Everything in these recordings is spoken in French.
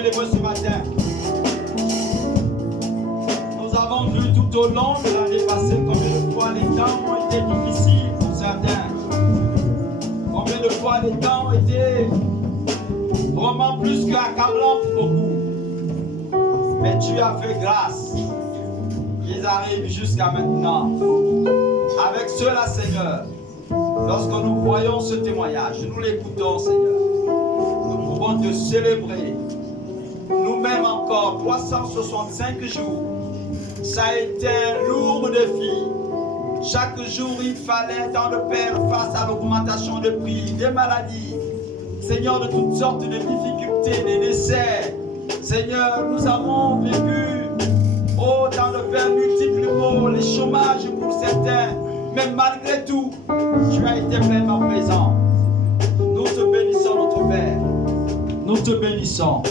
célébrer ce matin. Nous avons vu tout au long de l'année passée combien de fois les temps ont été difficiles pour certains. Combien de fois les temps ont été vraiment plus qu'accablants pour beaucoup. Mais tu as fait grâce. Ils arrivent jusqu'à maintenant. Avec cela, Seigneur, lorsque nous voyons ce témoignage, nous l'écoutons, Seigneur. Nous pouvons te célébrer. Nous-mêmes encore, 365 jours. Ça a été un lourd défi. Chaque jour, il fallait, dans le Père, face à l'augmentation de prix, des maladies, Seigneur, de toutes sortes de difficultés, des décès. Seigneur, nous avons vécu, oh, dans le Père, multiples maux, les chômages pour certains. Mais malgré tout, tu as été pleinement présent. Nous te bénissons, notre Père. Nous te bénissons.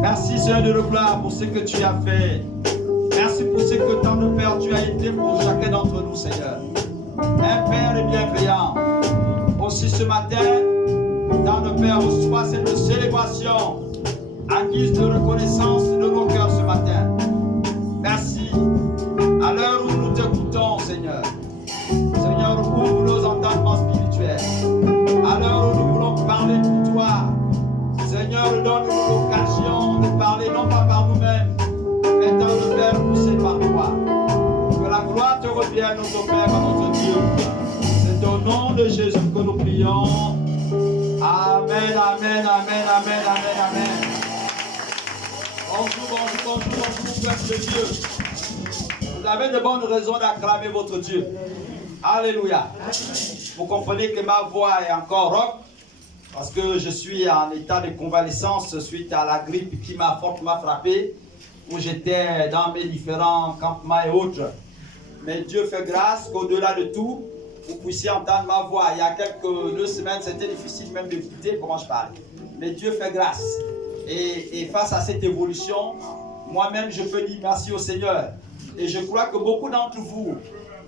Merci, Seigneur de gloire, pour ce que tu as fait. Merci pour ce que tant de Père tu as été pour chacun d'entre nous, Seigneur. Un Père bienveillant. Aussi ce matin, dans le Père, reçoit cette célébration en guise de reconnaissance de nos cœurs ce matin. Merci. À l'heure où nous t'écoutons, Seigneur. Seigneur, ouvre nos entendements spirituels. À l'heure où nous voulons parler pour toi, Seigneur, donne-nous l'occasion de parler non pas par nous-mêmes, mais dans le Père poussé par toi. Que la gloire te revienne, notre Père, à notre Dieu. C'est au nom de Jésus que nous prions. Amen, amen, amen, amen, amen, amen. Bonjour, peuple de Dieu. Vous avez de bonnes raisons d'acclamer votre Dieu. Alléluia. Vous comprenez que ma voix est encore rock parce que je suis en état de convalescence suite à la grippe qui m'a fortement frappé, où j'étais dans mes différents campements et autres. Mais Dieu fait grâce qu'au-delà de tout, vous puissiez entendre ma voix. Il y a quelques 2 semaines, c'était difficile même d'écouter comment je parle. Mais Dieu fait grâce. Et face à cette évolution, moi-même, je peux dire merci au Seigneur. Et je crois que beaucoup d'entre vous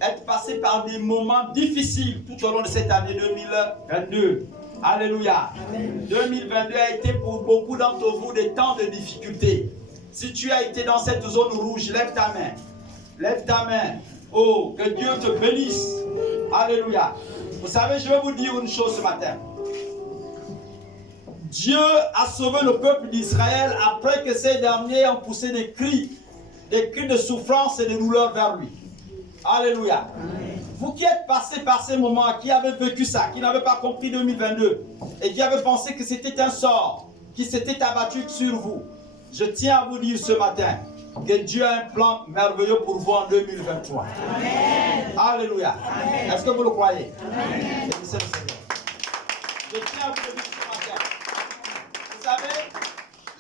êtes passés par des moments difficiles tout au long de cette année 2022. Alléluia. Amen. 2022 a été pour beaucoup d'entre vous des temps de difficulté. Si tu as été dans cette zone rouge, lève ta main. Lève ta main. Oh, que Dieu te bénisse. Alléluia. Vous savez, je vais vous dire une chose ce matin. Dieu a sauvé le peuple d'Israël après que ces derniers ont poussé des cris de souffrance et de douleur vers lui. Alléluia. Amen. Vous qui êtes passés par ces moments, qui avez vécu ça, qui n'avez pas compris 2022 et qui avez pensé que c'était un sort qui s'était abattu sur vous, je tiens à vous dire ce matin que Dieu a un plan merveilleux pour vous en 2023. Amen. Alléluia. Est-ce que vous le croyez? Amen. Je tiens à vous le dire ce matin. Vous savez,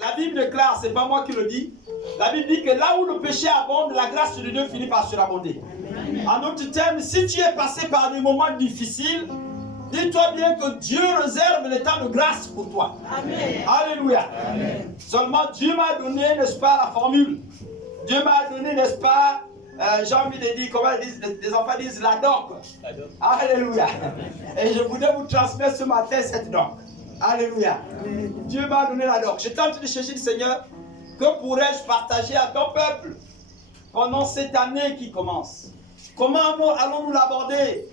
la Bible déclare, c'est pas moi qui le dis, la Bible dit que là où le péché abonde, la grâce de Dieu finit par surabonder. En d'autres termes, si tu es passé par des moments difficiles, dis-toi bien que Dieu réserve les temps de grâce pour toi. Amen. Alléluia. Amen. Seulement Dieu m'a donné, n'est-ce pas, la formule. Dieu m'a donné, n'est-ce pas, j'ai envie de dire, comment les enfants disent, la doc. Alléluia. Et je voudrais vous transmettre ce matin cette doc. Alléluia. Amen. Dieu m'a donné la doc. Je tente de chercher le Seigneur. Que pourrais-je partager à ton peuple pendant cette année qui commence? Comment allons-nous l'aborder?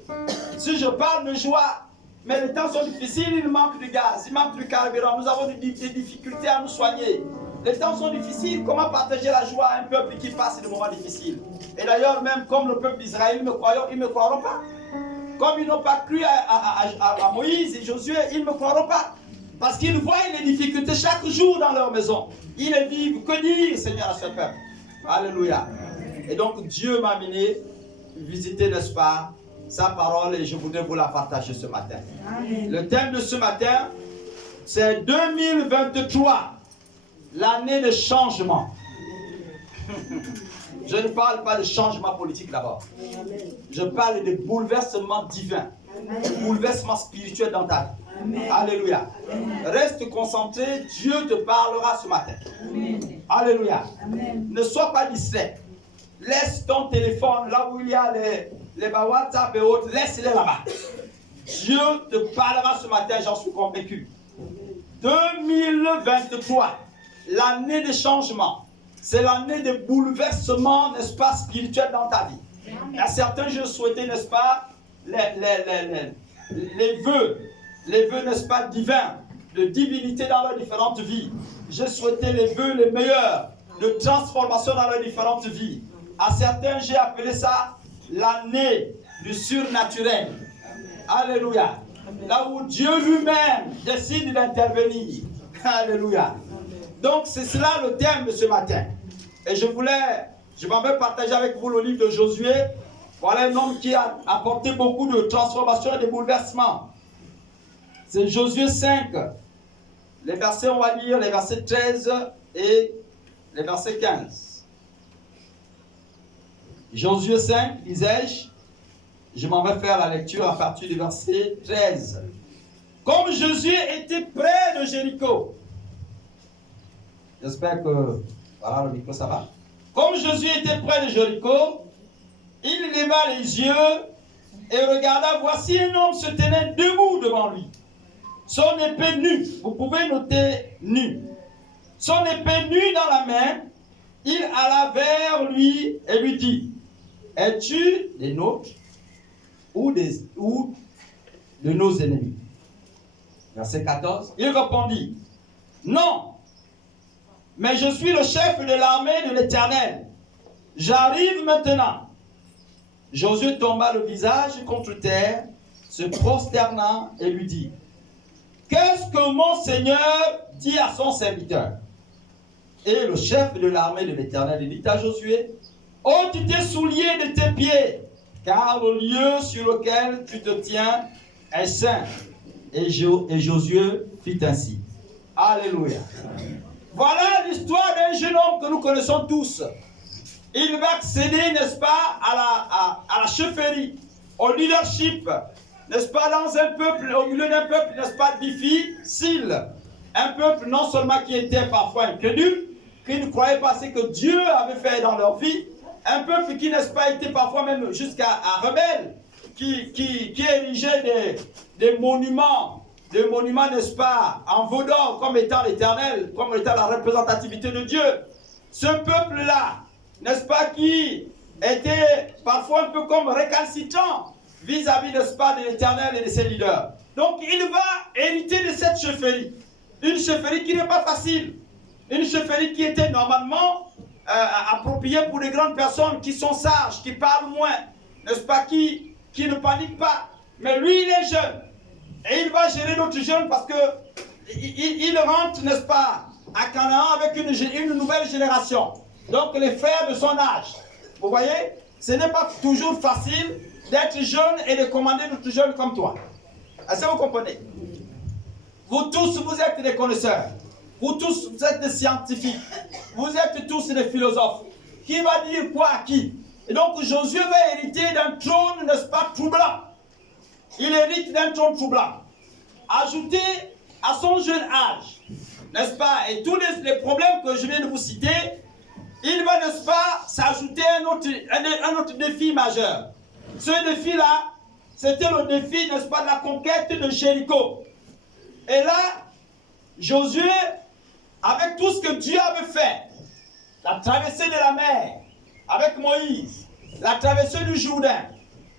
Si je parle de joie, mais les temps sont difficiles, il manque de gaz, il manque de carburant, nous avons des difficultés à nous soigner. Les temps sont difficiles, comment partager la joie à un peuple qui passe des moments difficiles? Et d'ailleurs, même comme le peuple d'Israël, ils ne me croiront pas. Comme ils n'ont pas cru à Moïse et Josué, ils ne me croiront pas. Parce qu'ils voient les difficultés chaque jour dans leur maison. Ils les vivent. Que dire, Seigneur, à ce peuple? Alléluia. Et donc, Dieu m'a amené visiter, n'est-ce pas, sa parole et je voudrais vous la partager ce matin. Amen. Le thème de ce matin, c'est 2023, l'année de changement. Je ne parle pas de changement politique d'abord. Je parle de bouleversement divin, de bouleversement spirituel dans ta vie. Amen. Alléluia. Amen. Reste concentré, Dieu te parlera ce matin. Amen. Alléluia. Amen. Ne sois pas distrait. Laisse ton téléphone là où il y a les WhatsApp et autres, laisse-les là-bas. Dieu te parlera ce matin, j'en suis convaincu. 2023, l'année de changement. C'est l'année de bouleversement, n'est-ce pas, spirituel dans ta vie. Il y a certains, je souhaitais, n'est-ce pas, les vœux, n'est-ce pas, divins, de divinité dans leurs différentes vies. Je souhaitais les vœux les meilleurs, de transformation dans leurs différentes vies. À certains, j'ai appelé ça l'année du surnaturel. Alléluia. Là où Dieu lui-même décide d'intervenir. Alléluia. Donc c'est cela le thème de ce matin. Et je m'en vais partager avec vous le livre de Josué. Voilà un homme qui a apporté beaucoup de transformations et de bouleversements. C'est Josué 5. Les versets, on va lire les versets 13 et les versets 15. Josué 5, disais-je. Je m'en vais faire la lecture à partir du verset 13. Comme Josué était près de Jéricho. J'espère que... Voilà, le micro, ça va. Comme Josué était près de Jéricho, il leva les yeux et regarda, voici un homme se tenait debout devant lui. Son épée nue, vous pouvez noter nue. Son épée nue dans la main, il alla vers lui et lui dit, es-tu des nôtres ou de nos ennemis? Verset 14. Il répondit, non, mais je suis le chef de l'armée de l'Éternel. J'arrive maintenant. Josué tomba le visage contre terre, se prosterna et lui dit, qu'est-ce que mon Seigneur dit à son serviteur? Et le chef de l'armée de l'Éternel dit à Josué, ôte tes souliers de tes pieds, car le lieu sur lequel tu te tiens est saint. Et Josué fit ainsi. Alléluia. Voilà l'histoire d'un jeune homme que nous connaissons tous. Il va accéder, n'est-ce pas, à la chefferie, au leadership, n'est-ce pas, dans un peuple, au milieu d'un peuple, n'est-ce pas, difficile. Un peuple non seulement qui était parfois incrédule, qui ne croyait pas ce que Dieu avait fait dans leur vie, un peuple qui, n'est-ce pas, était parfois même jusqu'à rebelle, qui érigeait des monuments, n'est-ce pas, en veau d'or, comme étant l'Éternel, comme étant la représentativité de Dieu. Ce peuple-là, n'est-ce pas, qui était parfois un peu comme récalcitrant vis-à-vis, n'est-ce pas, de l'Éternel et de ses leaders. Donc il va hériter de cette chefferie. Une chefferie qui n'est pas facile. Une chefferie qui était normalement appropriée pour les grandes personnes qui sont sages, qui parlent moins, n'est-ce pas, qui ne paniquent pas. Mais lui, il est jeune. Et il va gérer d'autres jeunes parce que il rentre, n'est-ce pas, à Canaan avec une nouvelle génération. Donc les frères de son âge. Vous voyez, ce n'est pas toujours facile d'être jeune et de commander d'autres jeunes comme toi. Est-ce que vous comprenez? Vous tous, vous êtes des connaisseurs. Vous tous, vous êtes des scientifiques. Vous êtes tous des philosophes. Qui va dire quoi à qui? Et donc Josué va hériter d'un trône, n'est-ce pas, troublant. Il hérite d'un trône troublant. Ajouté à son jeune âge, n'est-ce pas, et tous les problèmes que je viens de vous citer, il va, n'est-ce pas, s'ajouter un autre défi majeur. Ce défi-là, c'était le défi, n'est-ce pas, de la conquête de Jéricho. Et là, Josué, avec tout ce que Dieu avait fait, la traversée de la mer, avec Moïse, la traversée du Jourdain,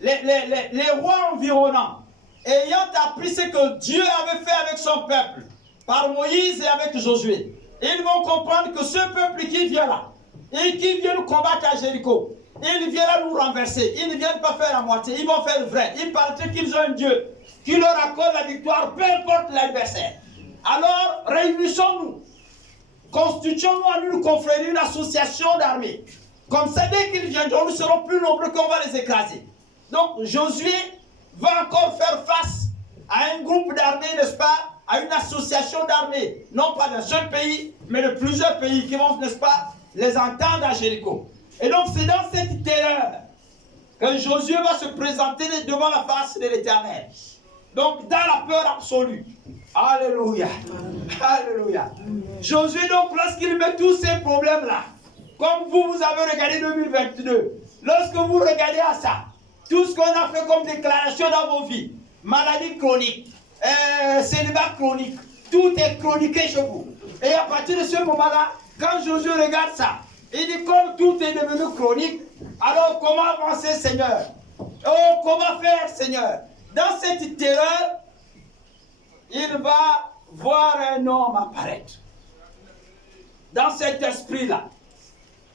les rois environnants, ayant appris ce que Dieu avait fait avec son peuple, par Moïse et avec Josué, ils vont comprendre que ce peuple qui vient là, et qui vient nous combattre à Jéricho, ils viennent là nous renverser, ils ne viennent pas faire la moitié, ils vont faire le vrai. Ils parlent qu'ils ont un Dieu qui leur accorde la victoire, peu importe l'adversaire. Alors, réunissons-nous, constituons-nous en une confrérie, une association d'armées. Comme ça, dès qu'ils viendront, nous serons plus nombreux qu'on va les écraser. Donc, Josué va encore faire face à un groupe d'armées, n'est-ce pas, à une association d'armées, non pas d'un seul pays, mais de plusieurs pays qui vont, n'est-ce pas, les entendre à Jéricho. Et donc, c'est dans cette terreur que Josué va se présenter devant la face de l'Éternel. Donc, dans la peur absolue. Alléluia. Alléluia. Josué, donc, lorsqu'il met tous ces problèmes-là, comme vous avez regardé 2022, lorsque vous regardez à ça, tout ce qu'on a fait comme déclaration dans vos vies, maladie chronique, célibat chronique, tout est chroniqué chez vous. Et à partir de ce moment-là, quand Josué regarde ça, il dit comme tout est devenu chronique, alors comment avancer, Seigneur? Oh, comment faire, Seigneur? Dans cette terreur, il va voir un homme apparaître. Dans cet esprit-là,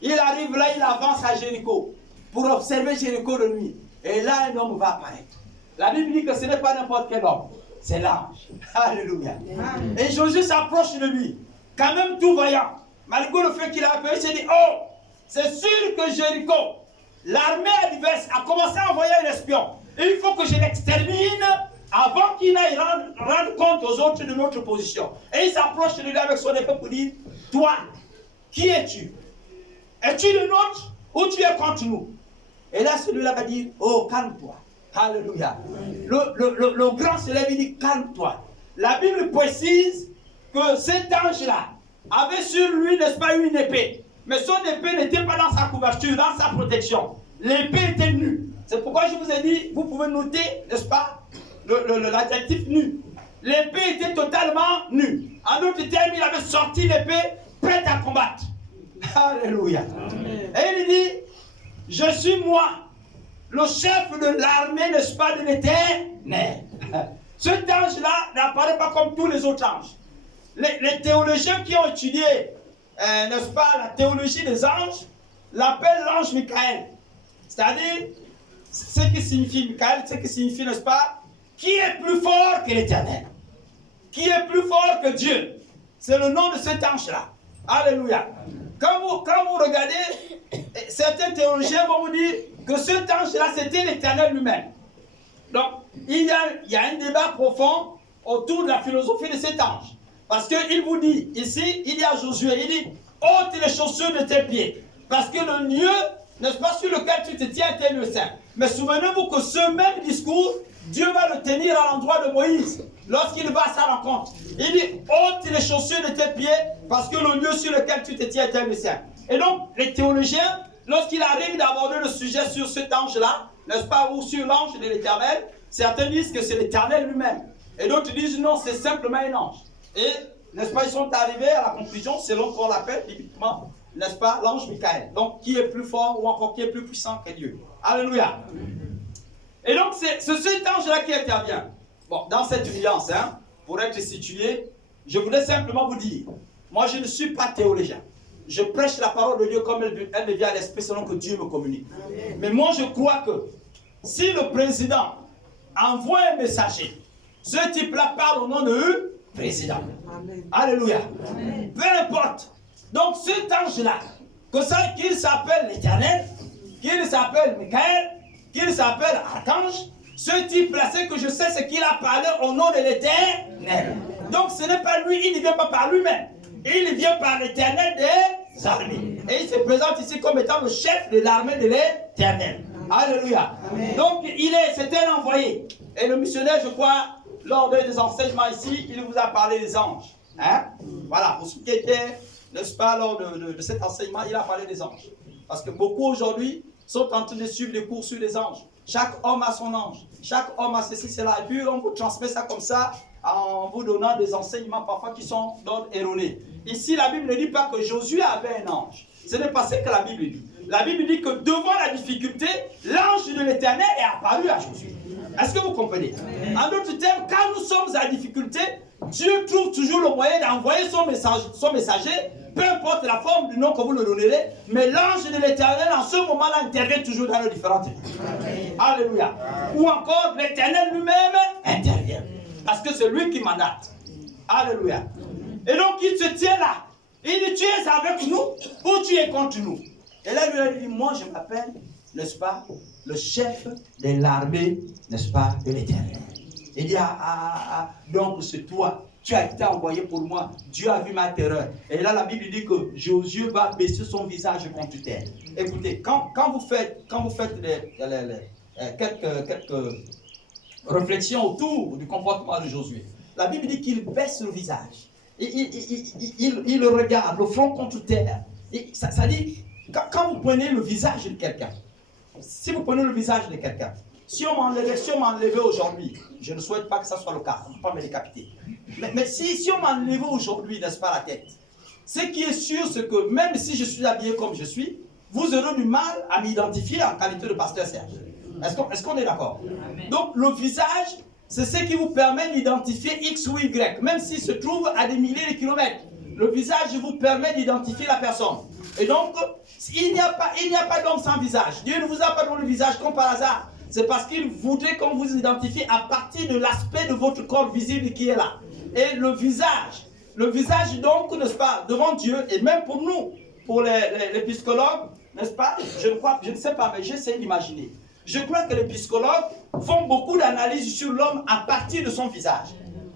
il arrive là, il avance à Jéricho pour observer Jéricho de nuit. Et là, un homme va apparaître. La Bible dit que ce n'est pas n'importe quel homme, c'est l'ange. Alléluia. Amen. Et Josué s'approche de lui, quand même tout voyant. Malgré le fait qu'il a appelé, il s'est dit, oh, c'est sûr que Jéricho, l'armée adverse, a commencé à envoyer un espion. Et il faut que je l'extermine avant qu'il n'aille rendre compte aux autres de notre position. Et il s'approche de lui avec son épée pour dire, toi, qui es-tu? Es-tu le nôtre ou tu es contre nous? Et là, celui-là va dire, oh, calme-toi. Alléluia. Le grand se lève et dit, calme-toi. La Bible précise que cet ange-là avait sur lui, n'est-ce pas, une épée. Mais son épée n'était pas dans sa couverture, dans sa protection. L'épée était nue. C'est pourquoi je vous ai dit, vous pouvez noter, n'est-ce pas, l'adjectif nu. L'épée était totalement nue. En d'autres termes, il avait sorti l'épée prête à combattre. Alléluia. Amen. Et il dit, je suis moi, le chef de l'armée, n'est-ce pas, de l'Éternel. Cet ange-là n'apparaît pas comme tous les autres anges. Les théologiens qui ont étudié, n'est-ce pas, la théologie des anges, l'appellent l'ange Michael. C'est-à-dire, ce qui signifie Michael, ce qui signifie, n'est-ce pas, qui est plus fort que l'Éternel, qui est plus fort que Dieu. C'est le nom de cet ange-là. Alléluia. Quand vous regardez, certains théologiens vont vous dire que cet ange-là, c'était l'Éternel lui-même. Donc, il y a un débat profond autour de la philosophie de cet ange. Parce qu'il vous dit, ici, il y a Josué, il dit, ôte les chaussures de tes pieds. Parce que le lieu, n'est-ce pas, sur lequel tu te tiens est un lieu saint. Mais souvenez-vous que ce même discours, Dieu va le tenir à l'endroit de Moïse, lorsqu'il va à sa rencontre. Il dit, ôte les chaussures de tes pieds, parce que le lieu sur lequel tu te tiens est un lieu saint. Et donc, les théologiens, lorsqu'il arrive d'aborder le sujet sur cet ange-là, n'est-ce pas, ou sur l'ange de l'Éternel, certains disent que c'est l'Éternel lui-même. Et d'autres disent, non, c'est simplement un ange. Et, n'est-ce pas, ils sont arrivés à la conclusion, selon qu'on l'appelle typiquement, n'est-ce pas, l'ange Michael. Donc, qui est plus fort ou encore qui est plus puissant que Dieu. Alléluia. Et donc, c'est cet ange-là qui intervient. Bon, dans cette nuance, hein, pour être situé, je voulais simplement vous dire, moi, je ne suis pas théologien. Je prêche la parole de Dieu comme elle me vient à l'esprit selon que Dieu me communique. Amen. Mais moi, je crois que si le président envoie un messager, ce type-là parle au nom de président. Amen. Alléluia. Amen. Peu importe. Donc cet ange-là, qu'il s'appelle l'Éternel, qu'il s'appelle Michael, qu'il s'appelle Archange, ce type-là, ce que je sais, c'est qu'il a parlé au nom de l'Éternel. Donc ce n'est pas lui, il ne vient pas par lui-même. Il vient par l'Éternel des armées. Et il se présente ici comme étant le chef de l'armée de l'Éternel. Alléluia. Amen. Donc c'est un envoyé. Et le missionnaire, je crois, lors des enseignements ici, il vous a parlé des anges. Hein? Voilà, pour ceux qui étaient, n'est-ce pas, lors de cet enseignement, il a parlé des anges. Parce que beaucoup aujourd'hui sont en train de suivre des cours sur les anges. Chaque homme a son ange. Chaque homme a ceci, cela. Et puis on vous transmet ça comme ça, en vous donnant des enseignements parfois qui sont d'ordre erroné. Ici, la Bible ne dit pas que Josué avait un ange. Ce n'est pas ce que la Bible dit. La Bible dit que devant la difficulté, l'ange de l'Éternel est apparu à Josué. Est-ce que vous comprenez? En d'autres termes, quand nous sommes à difficulté, Dieu trouve toujours le moyen d'envoyer son messager, peu importe la forme du nom que vous le donnerez, mais l'ange de l'Éternel, en ce moment-là, intervient toujours dans nos différentes vies. Alléluia. Ou encore, l'Éternel lui-même intervient. Parce que c'est lui qui mandate. Alléluia. Et donc, il se tient là. Il dit, tu es avec nous ou tu es contre nous? Et là, lui a dit, moi, je m'appelle, n'est-ce pas, le chef de l'armée, n'est-ce pas, de l'Éternel. Il dit, donc c'est toi, tu as été envoyé pour moi, Dieu a vu ma terreur. Et là, la Bible dit que Josué va baisser son visage contre terre. Écoutez, quand vous faites quelques réflexions autour du comportement de Josué, la Bible dit qu'il baisse le visage. Il le regarde, le front contre terre. Ça dit, quand vous prenez le visage de quelqu'un, si vous prenez le visage de quelqu'un, si on m'enlevait aujourd'hui, je ne souhaite pas que ça soit le cas, on ne peut pas me décapiter. Mais si on m'enlevait aujourd'hui, n'est-ce pas, la tête, ce qui est sûr, c'est que même si je suis habillé comme je suis, vous aurez du mal à m'identifier en qualité de pasteur Serge. Est-ce qu'on est d'accord? Donc, le visage, c'est ce qui vous permet d'identifier X ou Y, même s'il se trouve à des milliers de kilomètres. Le visage vous permet d'identifier la personne. Et donc, il n'y a pas d'homme sans visage. Dieu ne vous a pas donné le visage comme par hasard. C'est parce qu'il voudrait qu'on vous identifie à partir de l'aspect de votre corps visible qui est là. Et le visage donc, n'est-ce pas, devant Dieu, et même pour nous, pour les psychologues, n'est-ce pas, je ne sais pas, mais j'essaie d'imaginer. Je crois que les psychologues font beaucoup d'analyses sur l'homme à partir de son visage.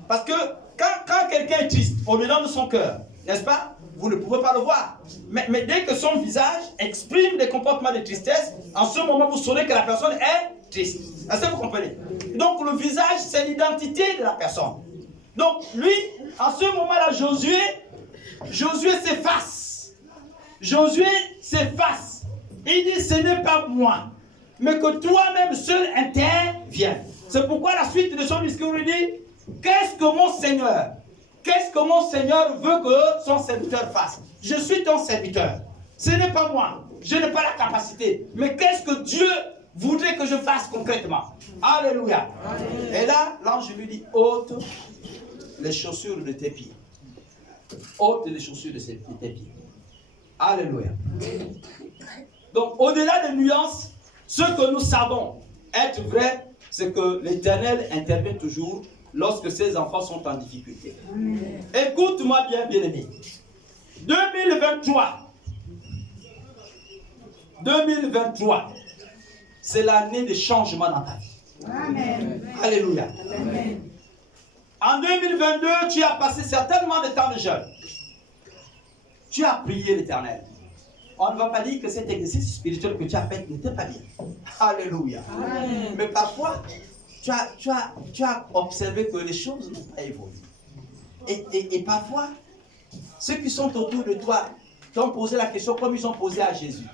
Parce que quand quelqu'un est triste, au-dedans de son cœur, n'est-ce pas, vous ne pouvez pas le voir. Mais dès que son visage exprime des comportements de tristesse, en ce moment, vous saurez que la personne est triste. Est-ce que vous comprenez? Donc, le visage, c'est l'identité de la personne. Donc, lui, en ce moment-là, Josué s'efface. Josué s'efface. Il dit, ce n'est pas moi, mais que toi-même seul interviens. C'est pourquoi la suite de son discours, il dit, qu'est-ce que mon Seigneur veut que son serviteur fasse? Je suis ton serviteur. Ce n'est pas moi. Je n'ai pas la capacité. Mais qu'est-ce que Dieu voudrait que je fasse concrètement? Alléluia. Alléluia. Et là, l'ange lui dit, ôte les chaussures de tes pieds. Ôte les chaussures de tes pieds. Alléluia. Donc, au-delà des nuances, ce que nous savons être vrai, c'est que l'Éternel intervient toujours lorsque ses enfants sont en difficulté. Écoute-moi bien, bien-aimé. 2023, c'est l'année de changement dans ta vie. Amen. Alléluia. Amen. En 2022, tu as passé certainement de temps de jeûne. Tu as prié l'Éternel. On ne va pas dire que cet exercice spirituel que tu as fait n'était pas bien. Alléluia. Amen. Mais parfois, tu as observé que les choses n'ont pas évolué. Et parfois, ceux qui sont autour de toi t'ont posé la question comme ils ont posé à Jésus.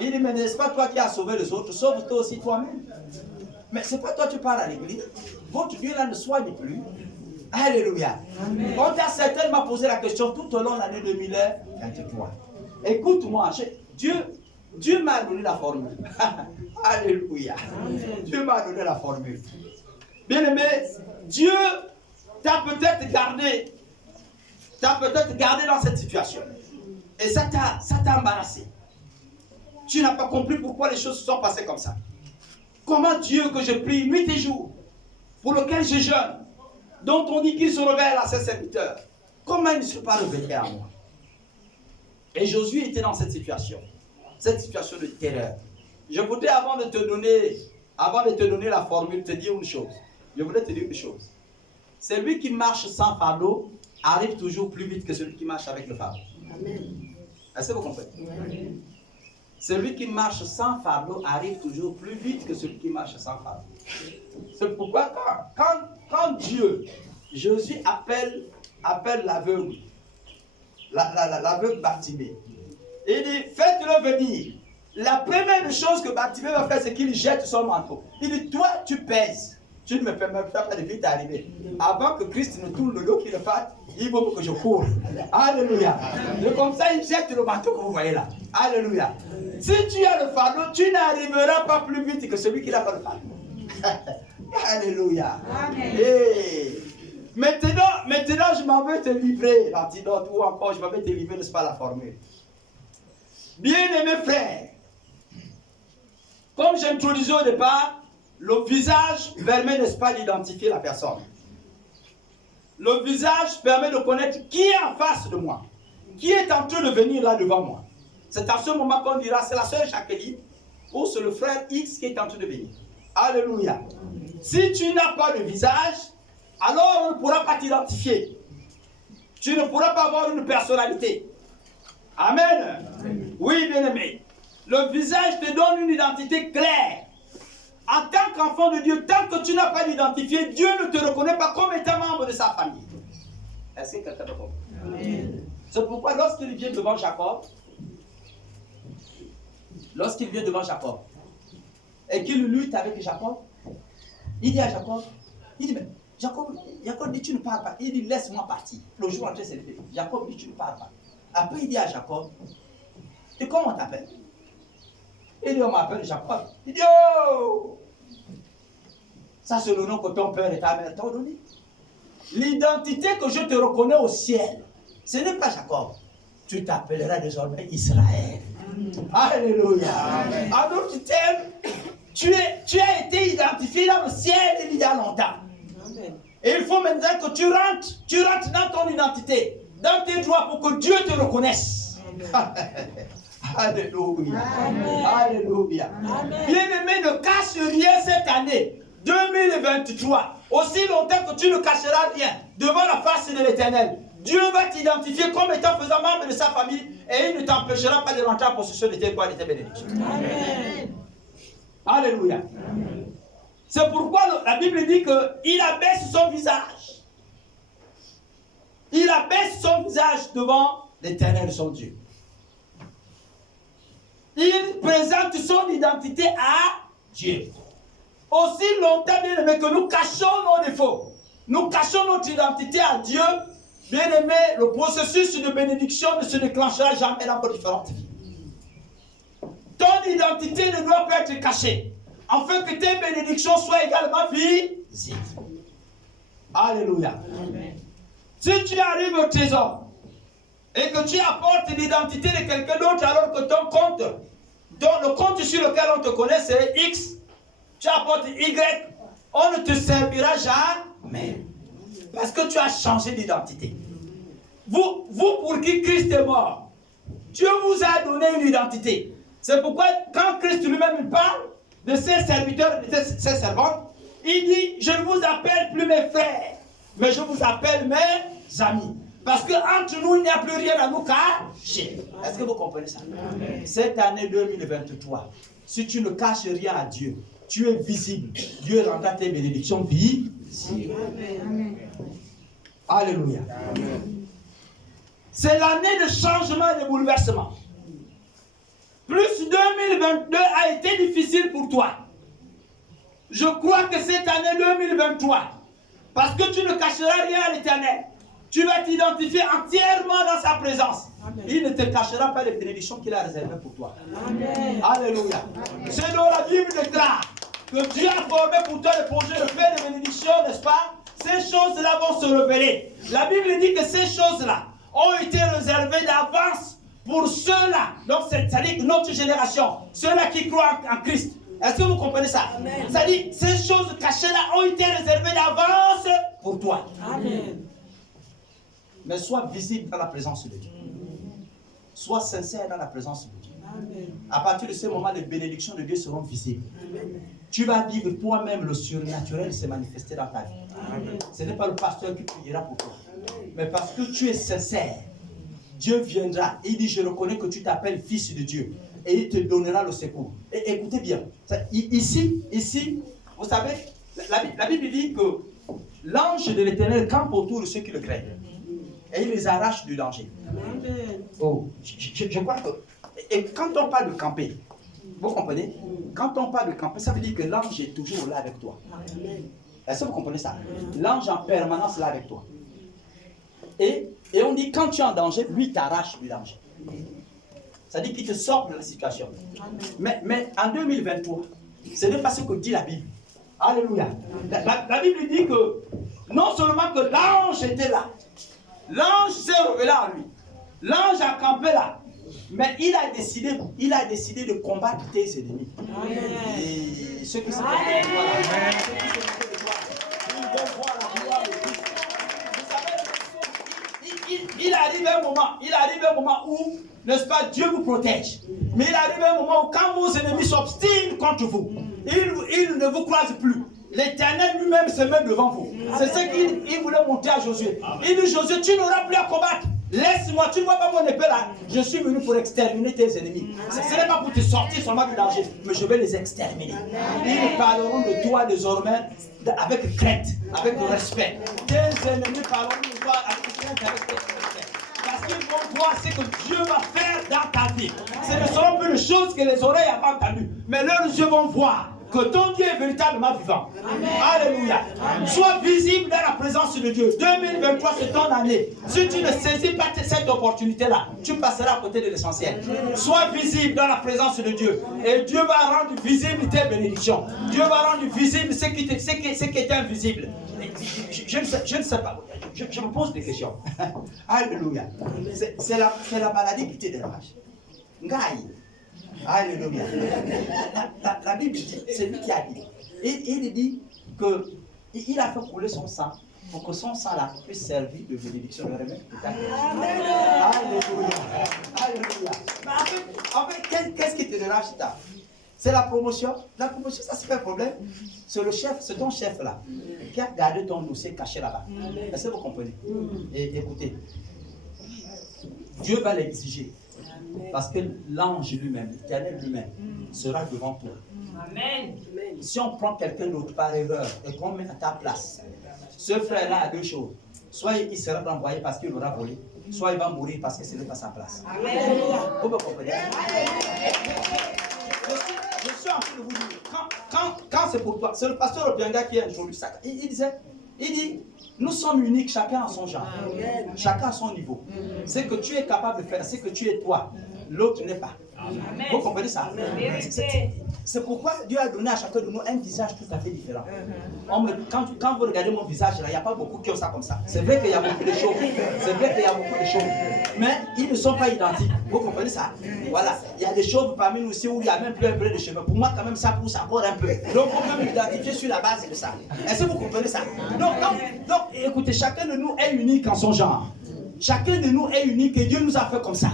Il dit, mais n'est-ce pas toi qui as sauvé les autres? Sauve-toi aussi toi-même. Mais ce n'est pas toi qui parles à l'église. Votre Dieu là ne soigne plus. Alléluia. Amen. On t'a certainement posé la question tout au long de l'année 2023. Écoute-moi, Dieu m'a donné la formule. Alléluia. Amen. Dieu m'a donné la formule. Bien-aimé, Dieu t'a peut-être gardé dans cette situation. Et ça t'a embarrassé. Tu n'as pas compris pourquoi les choses se sont passées comme ça. Comment Dieu que je prie nuit et jour, pour lequel je jeûne, dont on dit qu'il se révèle à ses serviteurs, comment il ne se pas révélé à moi? Et Josué était dans cette situation de terreur. Je voudrais, avant de te donner la formule, te dire une chose. Je voulais te dire une chose. Celui qui marche sans fardeau arrive toujours plus vite que celui qui marche avec le fardeau. Amen. Est-ce que vous comprenez? Amen. Celui qui marche sans fardeau arrive toujours plus vite que celui qui marche sans fardeau. C'est pourquoi quand Dieu, Jésus appelle l'aveugle, l'aveugle Bartimée, il dit, faites-le venir. La première chose que Bartimée va faire, c'est qu'il jette son manteau. Il dit, toi, tu pèses. Tu ne me permets pas de vite arriver. Avant que Christ ne tourne le dos qui le parte, il faut que je cours. Alléluia. Et comme ça, il jette le manteau que vous voyez là. Alléluia. Si tu as le fardeau, tu n'arriveras pas plus vite que celui qui n'a pas le fardeau. Alléluia. Amen. Et maintenant, je m'en vais te livrer l'antidote, ou encore je m'en vais te livrer, n'est-ce pas, la formule. Bien-aimés frères, comme j'introduisais au départ, le visage permet, n'est-ce pas, d'identifier la personne. Le visage permet de connaître qui est en face de moi, qui est en train de venir là devant moi. C'est à ce moment qu'on dira, c'est la sœur Jacqueline ou c'est le frère X qui est en train de venir. Alléluia. Si tu n'as pas de visage, alors on ne pourra pas t'identifier. Tu ne pourras pas avoir une personnalité. Amen. Oui, bien-aimé. Le visage te donne une identité claire. En tant qu'enfant de Dieu, tant que tu n'as pas d'identifié, Dieu ne te reconnaît pas comme étant membre de sa famille. Est-ce que quelqu'un me comprend? C'est pourquoi lorsqu'il vient devant Jacob, et qu'il lutte avec Jacob, il dit à Jacob, il dit, mais Jacob dit, tu ne parles pas. Il dit, laisse-moi partir. Le jour entier, c'est levé. Jacob dit, tu ne parles pas. Après, il dit à Jacob, et comment on t'appelle? Il dit, on m'appelle Jacob. Il dit, oh! Ça, c'est le nom que ton père et ta mère t'ont donné. L'identité que je te reconnais au ciel, ce n'est pas Jacob. Tu t'appelleras désormais Israël. Alléluia. Alors tu t'aimes. Tu as été identifié dans le ciel il y a longtemps. Et il faut maintenant que tu rentres dans ton identité, dans tes droits pour que Dieu te reconnaisse. Alléluia. Alléluia. Bien-aimé, ne cache rien cette année 2023. Aussi longtemps que tu ne cacheras rien devant la face de l'Éternel, Dieu va t'identifier comme étant faisant membre de sa famille et il ne t'empêchera pas de rentrer en possession de tes droits et de tes bénédictions. Amen. Alléluia. C'est pourquoi la Bible dit qu'il abaisse son visage. Il abaisse son visage devant l'Éternel, son Dieu. Il présente son identité à Dieu. Aussi longtemps, bien aimé, que nous cachons nos défauts, nous cachons notre identité à Dieu, bien aimé, le processus de bénédiction ne se déclenchera jamais dans vos différentes vies. Ton identité ne doit pas être cachée, afin que tes bénédictions soient également visibles. Alléluia. Amen. Si tu arrives au trésor et que tu apportes l'identité de quelqu'un d'autre alors que ton compte, le compte sur lequel on te connaît c'est X, tu apportes Y, on ne te servira jamais. Parce que tu as changé d'identité. Vous pour qui Christ est mort, Dieu vous a donné une identité. C'est pourquoi quand Christ lui-même parle de ses serviteurs et de ses servantes, il dit, je ne vous appelle plus mes frères, mais je vous appelle mes amis. Parce qu'entre nous, il n'y a plus rien à nous cacher. Est-ce que vous comprenez ça? Amen. Cette année 2023, si tu ne caches rien à Dieu, tu es visible. Dieu rendra tes bénédictions visibles. Amen. Alléluia. C'est l'année de changement et de bouleversement. Plus 2022 a été difficile pour toi. Je crois que cette année 2023, parce que tu ne cacheras rien à l'Éternel, tu vas t'identifier entièrement dans sa présence. Amen. Il ne te cachera pas les bénédictions qu'il a réservées pour toi. Amen. Alléluia. C'est dans la Bible déclare que Dieu a formé pour toi le projet de faire des bénédictions, n'est-ce pas? Ces choses-là vont se révéler. La Bible dit que ces choses-là ont été réservées d'avance pour ceux-là. Donc, c'est-à-dire que notre génération, ceux-là qui croient en Christ. Est-ce que vous comprenez ça? C'est-à-dire ces choses cachées-là ont été réservées d'avance pour toi. Amen. Mais sois visible dans la présence de Dieu. Sois sincère dans la présence de Dieu. Amen. À partir de ce moment, les bénédictions de Dieu seront visibles. Amen. Tu vas vivre toi-même le surnaturel se manifester dans ta vie. Amen. Ce n'est pas le pasteur qui priera pour toi. Amen. Mais parce que tu es sincère, Dieu viendra. Il dit, je reconnais que tu t'appelles fils de Dieu. Et il te donnera le secours. Et écoutez bien. Ici, vous savez, la Bible dit que l'ange de l'Éternel campe autour de ceux qui le craignent. Et il les arrache du danger. Amen. Oh, je crois que... Et quand on parle de camper, vous comprenez? Quand on parle de camper, ça veut dire que l'ange est toujours là avec toi. Est-ce que vous comprenez ça? L'ange en permanence là avec toi. Et on dit, quand tu es en danger, lui t'arrache du danger. Ça dit qu'il te sort de la situation. Mais en 2023, ce n'est pas ce que dit la Bible. Alléluia. La Bible dit que non seulement que l'ange était là, l'ange s'est révélé à lui. L'ange a campé là. Mais il a décidé de combattre tes ennemis. Amen. Et ceux qui sont de ils vont voir la gloire de Christ. Vous savez, il arrive un moment où, n'est-ce pas, Dieu vous protège. Mais il arrive un moment où quand vos ennemis s'obstinent contre vous, ils ne vous croisent plus. L'Éternel lui-même se met devant vous. C'est ce qu'il voulait montrer à Josué. Il dit, Josué, tu n'auras plus à combattre. Laisse-moi, tu ne vois pas mon épée là. Je suis venu pour exterminer tes ennemis. Ce n'est pas pour te sortir seulement du danger, mais je vais les exterminer. Ils parleront de toi désormais avec crainte, avec respect. Tes ennemis parleront de toi avec crainte, avec respect. Parce qu'ils vont voir ce que Dieu va faire dans ta vie. Ce ne seront plus les choses que les oreilles avaient entendues, mais leurs yeux vont voir que ton Dieu est véritablement vivant. Amen. Alléluia. Amen. Sois visible dans la présence de Dieu. 2023, c'est ton année. Si tu ne saisis pas cette opportunité-là, tu passeras à côté de l'essentiel. Sois visible dans la présence de Dieu. Et Dieu va rendre visible tes bénédictions. Dieu va rendre visible ce qui est invisible. Je ne sais pas. Je me pose des questions. Alléluia. C'est la maladie qui te dérange. Ngaï. Alléluia. La Bible dit, c'est lui qui a dit. Il dit qu'il a fait couler son sang pour que son sang là puisse servir de bénédiction. Alléluia. Alléluia. En fait, qu'est-ce qui te dérange là? C'est la promotion. La promotion, ça c'est pas un problème. C'est le chef, c'est ton chef là, qui a gardé ton dossier caché là-bas. Est-ce que vous comprenez? Et écoutez, Dieu va l'exiger. Parce que l'ange lui-même, l'Éternel lui-même, sera devant toi. Amen. Si on prend quelqu'un d'autre par erreur et qu'on met à ta place, ce frère-là a deux choses. Soit il sera renvoyé parce qu'il aura volé, soit il va mourir parce que ce n'est pas sa place. Amen. Vous me comprenez? Je suis en train de vous dire, quand c'est pour toi, c'est le pasteur Obianga qui a introduit ça. Il dit, nous sommes uniques, chacun à son genre, chacun à son niveau. Ce que tu es capable de faire, ce que tu es toi, l'autre n'est pas. Amen. Vous comprenez ça? C'est pourquoi Dieu a donné à chacun de nous un visage tout à fait différent. Quand vous regardez mon visage, il n'y a pas beaucoup qui ont ça comme ça. C'est vrai qu'il y a beaucoup de choses. C'est vrai qu'il y a beaucoup de choses. Mais ils ne sont pas identiques. Vous comprenez ça? Voilà. Il y a des choses parmi nous aussi où il n'y a même plus un peu de cheveux. Pour moi, quand même, ça pousse encore un peu. Donc, on peut m'identifier sur la base de ça. Est-ce que vous comprenez ça? Donc, écoutez, chacun de nous est unique en son genre. Chacun de nous est unique et Dieu nous a fait comme ça.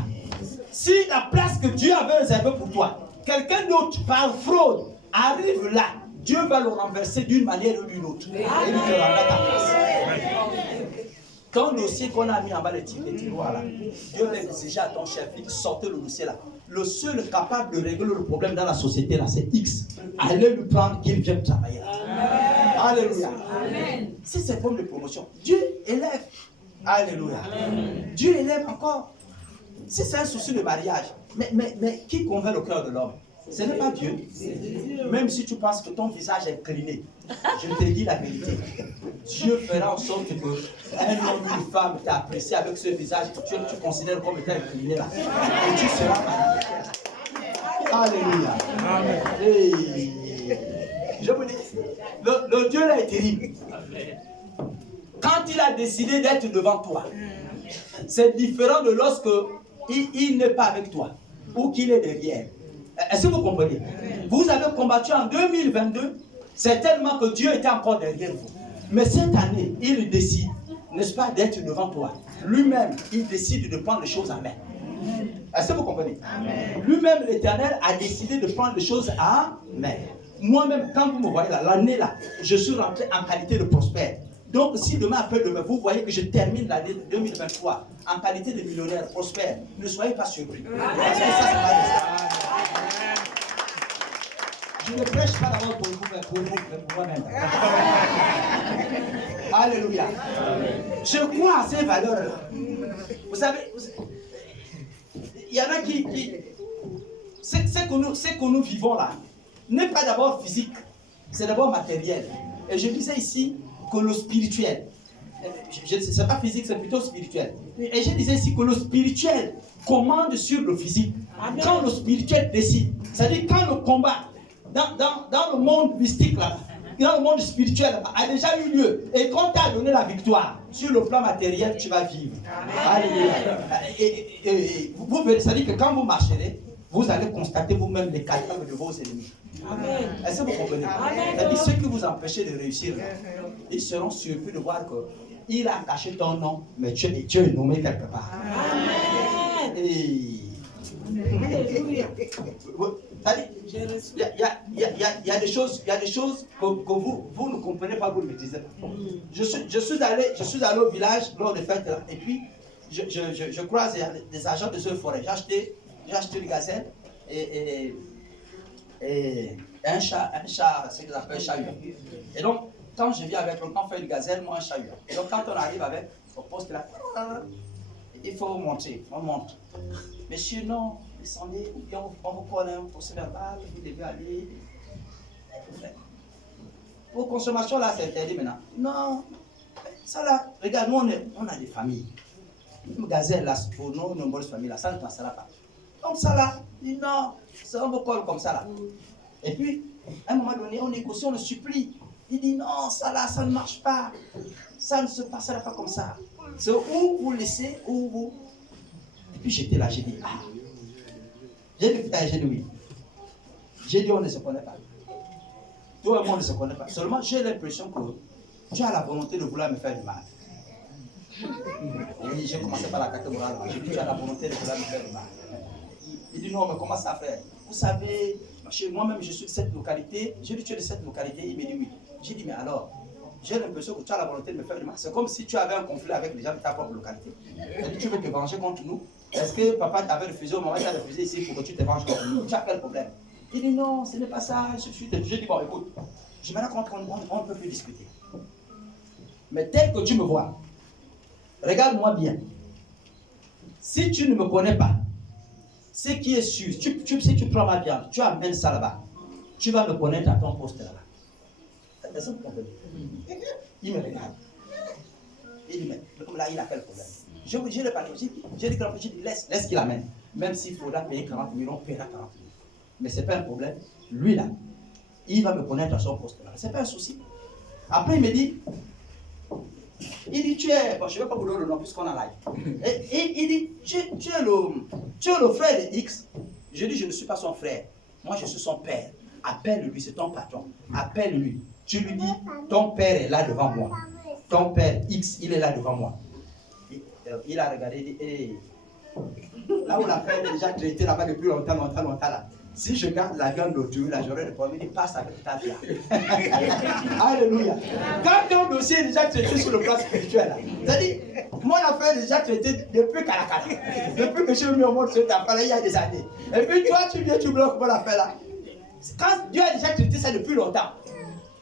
Si la place que Dieu avait réservée pour toi, quelqu'un d'autre, par fraude, arrive là, Dieu va le renverser d'une manière ou d'une autre. Et il te rendra ta place. Ton dossier qu'on a mis en bas, les tiroirs là, Dieu va exiger à ton chef, il sortait le dossier là. Le seul capable de régler le problème dans la société là, c'est X. Allez lui prendre qu'il vienne travailler là. Alléluia. Amen. Si c'est pour de promotion, Dieu élève. Alléluia. Amen. Dieu élève encore. Si c'est un souci de mariage, mais qui convainc le cœur de l'homme? Ce n'est pas Dieu. Même si tu penses que ton visage est incliné, je te dis la vérité. Dieu fera en sorte que un homme ou une femme t'apprécie avec ce visage que tu considères comme étant incliné là. Et tu seras marié. Alléluia. Amen. Et je vous dis, le Dieu là est terrible. Quand il a décidé d'être devant toi, c'est différent de lorsque il n'est pas avec toi ou qu'il est derrière. Est-ce que vous comprenez? Vous avez combattu en 2022, c'est tellement que Dieu était encore derrière vous. Mais cette année, il décide, n'est-ce pas, d'être devant toi. Lui-même, il décide de prendre les choses en main. Est-ce que vous comprenez? Lui-même, l'Éternel, a décidé de prendre les choses en main. Moi-même, quand vous me voyez là, l'année là, je suis rentré en qualité de prospère. Donc, si demain, après-demain, vous voyez que je termine l'année 2023 en qualité de millionnaire prospère, ne soyez pas surpris. Parce que ça, c'est pas ça. Je ne prêche pas d'abord pour vous, mais pour vous, mais pour moi-même. Alléluia. Je crois à ces valeurs-là. Vous savez, il y en a qui ce que nous vivons là n'est pas d'abord physique, c'est d'abord matériel. Et je disais ici que le spirituel, c'est pas physique, c'est plutôt spirituel. Et je disais ici que le spirituel commande sur le physique. Quand le spirituel décide, c'est-à-dire quand le combat dans le monde mystique là, dans le monde spirituel là, a déjà eu lieu, et quand tu as donné la victoire sur le plan matériel, tu vas vivre. Alléluia. Et vous verrez, c'est-à-dire que quand vous marcherez, vous allez constater vous-même les cadavres de vos ennemis. Amen. Est-ce que vous comprenez? C'est-à-dire ceux qui vous empêchaient de réussir, là, ils seront surpris de voir qu'il a caché ton nom, mais tu es nommé quelque part. Amen. Et... Il y a des choses que vous ne comprenez pas, vous ne maîtrisez pas. Je suis allé au village lors des fêtes là, et puis je croise des agents de ce forêt. J'ai acheté du gazelle et un chat, c'est ce qu'ils appellent chat huant. Et donc, quand je viens avec le camp fait du gazelle, moi un chat huant. Et donc, quand on arrive avec, au poste là, il faut monter, on monte. Monsieur, non, descendez, ou bien on vous colle un procès verbal, vous devez aller. Pour consommation, là, c'est interdit maintenant. Non. Ça, là, regarde, nous, on a des familles. Une gazelle, là, pour nos nombreuses familles, là, ça ne passera pas. Donc, ça, là, dit non, ça, on vous colle comme ça, là. Et puis, à un moment donné, on négocie, on le supplie. Il dit non, ça, là, ça ne marche pas. Ça ne se passera pas comme ça. C'est où vous laissez, où vous. Et puis, j'étais là, j'ai dit, ah. J'ai dit, j'ai dit oui. J'ai dit, on ne se connaît pas. Toi et moi, on ne se connaît pas. Seulement, j'ai l'impression que tu as la volonté de vouloir me faire du mal. Oui, j'ai commencé par la catégorie. J'ai dit, tu as la volonté de vouloir me faire du mal. Il dit, non, mais comment ça fait? Vous savez, moi-même, je suis de cette localité. J'ai dit, tu es de cette localité? Il me dit, oui. J'ai dit, mais alors, j'ai l'impression que tu as la volonté de me faire du mal. C'est comme si tu avais un conflit avec les gens de ta propre localité. Il dit, tu veux te venger contre nous? Est-ce que papa t'avait refusé au moment où il t'a refusé ici pour que tu te venges contre nous? Tu as quel problème? Il dit non, ce n'est pas ça. J'ai dit bon, écoute, je me rends compte qu'on ne peut plus discuter. Mais tel que tu me vois, regarde-moi bien. Si tu ne me connais pas, ce qui est sûr, si tu prends ma viande, tu amènes ça là-bas, tu vas me connaître à ton poste là-bas. Il me regarde. Il dit, mais là, il a quel problème? Je le parle. J'ai dit, laisse qu'il amène. Même s'il faudra payer 40 000, on paiera 40 000. Mais ce n'est pas un problème. Lui là, il va me connaître à son poste là. Ce n'est pas un souci. Après, il me dit, tu es, bon, je ne vais pas vous donner le nom puisqu'on a live. Et il dit, tu es le frère de X. Je dis, je ne suis pas son frère. Moi, je suis son père. Appelle-lui, c'est ton patron. Appelle-lui. Tu lui dis, ton père est là devant moi. Ton père X, il est là devant moi. Il a regardé, il dit, hey. Là où l'affaire est déjà traitée là-bas depuis longtemps là. Si je garde la viande d'aujourd'hui, là, j'aurai le problème, il passe avec ta vie. Alléluia. Quand ton dossier est déjà traité sur le plan spirituel, c'est-à-dire, mon affaire est déjà traitée depuis Kalakala. Depuis que je suis mis au monde sur ta affaire, il y a des années. Et puis toi, tu viens, tu bloques mon affaire là. Quand Dieu a déjà traité ça depuis longtemps,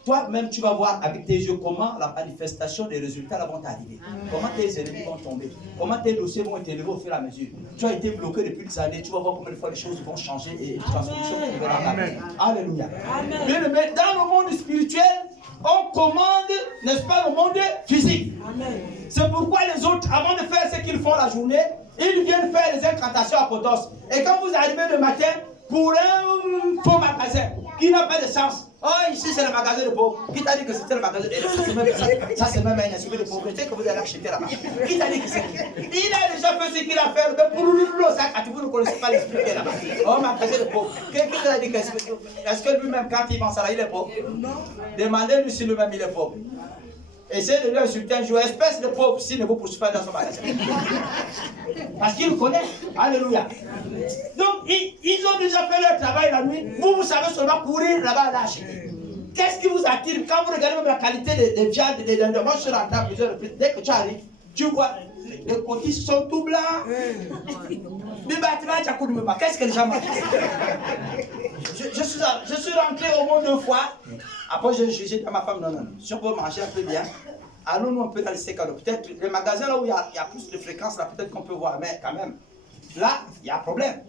toi-même, tu vas voir avec tes yeux comment la manifestation des résultats là vont t'arriver. Comment tes ennemis vont tomber. Comment tes dossiers vont être élevés au fur et à mesure. Tu as été bloqué depuis des années. Tu vas voir comment des fois les choses vont changer et la solution trouvera ta vie. Alléluia. Bien aimé, dans le monde spirituel, on commande, n'est-ce pas, le monde physique. C'est pourquoi les autres, avant de faire ce qu'ils font la journée, ils viennent faire les incantations à Potos. Et quand vous arrivez le matin, pour un faux magasin qui n'a pas de sens. Oh, ici c'est le magasin de pauvres. Qui t'a dit que c'était le magasin de pauvres? Ça c'est même un esprit de pauvreté que vous allez acheter là-bas. Qui t'a dit que c'est? Il a déjà fait ce qu'il a fait. Mais pour le sac, vous ne connaissez pas l'esprit qui est là-bas. Oh, magasin de pauvres. Qui t'a dit que c'est? Est-ce que lui-même, quand il pense à là, il est pauvre? Non. Demandez-lui si lui-même il est pauvre. Essayez de lui insulter un jour, espèce de pauvre, s'il ne vous poursuit pas dans son magasin. Parce qu'il connaît. Alléluia. Donc, ils ont déjà fait leur travail la nuit. Vous savez seulement courir là-bas à l'acheter. Qu'est-ce qui vous attire? Quand vous regardez même la qualité des viandes, des dindons, moi je suis rentré à plusieurs reprises. Dès que tu arrives, tu vois, les côtés sont tout blancs. Qu'est-ce que les gens mangent? Je suis rentré au moins 2 fois. Après, j'ai dit à ma femme, non, si on peut manger un peu bien, allons-nous un peu dans les sécados. Peut-être les magasins là où il y a plus de fréquences, là, peut-être qu'on peut voir, mais quand même, là, il y a un problème.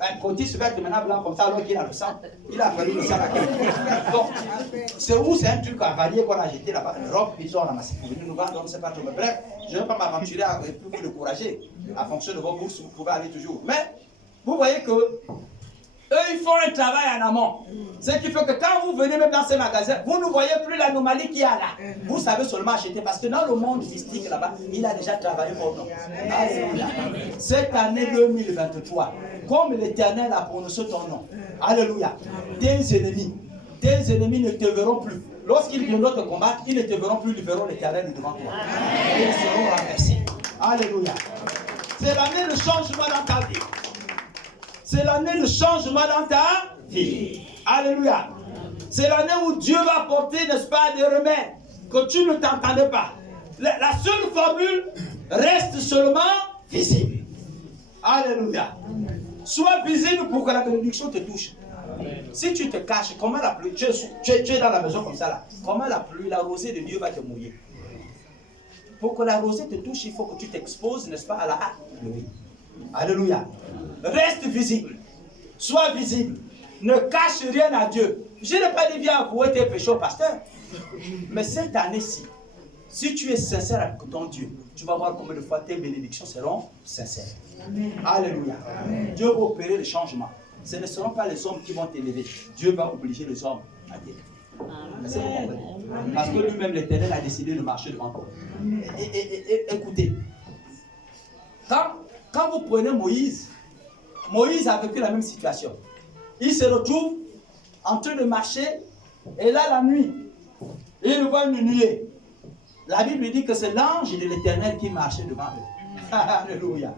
Un côté se fait maintenant blanc comme ça, alors qu'il a le sang. Il a fallu le sang à quelqu'un. Donc, c'est où c'est un truc avarié qu'on a jeté là-bas. L'Europe, ils ont ramassé pour venir nous vendre, donc c'est pas tout. Mais bref, je ne vais pas m'aventurer à plus vous décourager. En fonction de vos bourses, vous pouvez aller toujours. Mais, vous voyez que eux, ils font un travail en amont. Ce qui fait que quand vous venez même dans ces magasins, vous ne voyez plus l'anomalie qu'il y a là. Vous savez seulement acheter parce que dans le monde mystique là-bas, il a déjà travaillé pour nous. Alléluia. Cette année 2023, comme l'Éternel a prononcé ton nom. Alléluia. Tes ennemis ne te verront plus. Lorsqu'ils viendront te combattre, ils ne te verront plus, ils verront l'Éternel devant toi. Et ils seront renversés. Alléluia. C'est l'année de changement dans ta vie. C'est l'année de changement dans ta vie. Alléluia. C'est l'année où Dieu va apporter, n'est-ce pas, des remèdes que tu ne t'entendais pas. La seule formule reste seulement visible. Alléluia. Sois visible pour que la bénédiction te touche. Si tu te caches, comment la pluie, tu es dans la maison comme ça là, comment la pluie, la rosée de Dieu va te mouiller? Pour que la rosée te touche, il faut que tu t'exposes, n'est-ce pas, à la pluie. Alléluia. Reste visible. Sois visible. Ne cache rien à Dieu. Je n'ai pas dit viens avouer tes péchés au pasteur. Mais cette année-ci, si tu es sincère avec ton Dieu, tu vas voir combien de fois tes bénédictions seront sincères. Amen. Alléluia. Amen. Dieu va opérer le changement. Ce ne seront pas les hommes qui vont t'élever. Dieu va obliger les hommes à t'élever. Parce que lui-même, l'Éternel, a décidé de marcher devant toi. Et écoutez, quand vous prenez Moïse a vécu la même situation. Il se retrouve en train de marcher, et là, la nuit, il voit une nuée. La Bible dit que c'est l'ange de l'Éternel qui marchait devant eux. Alléluia.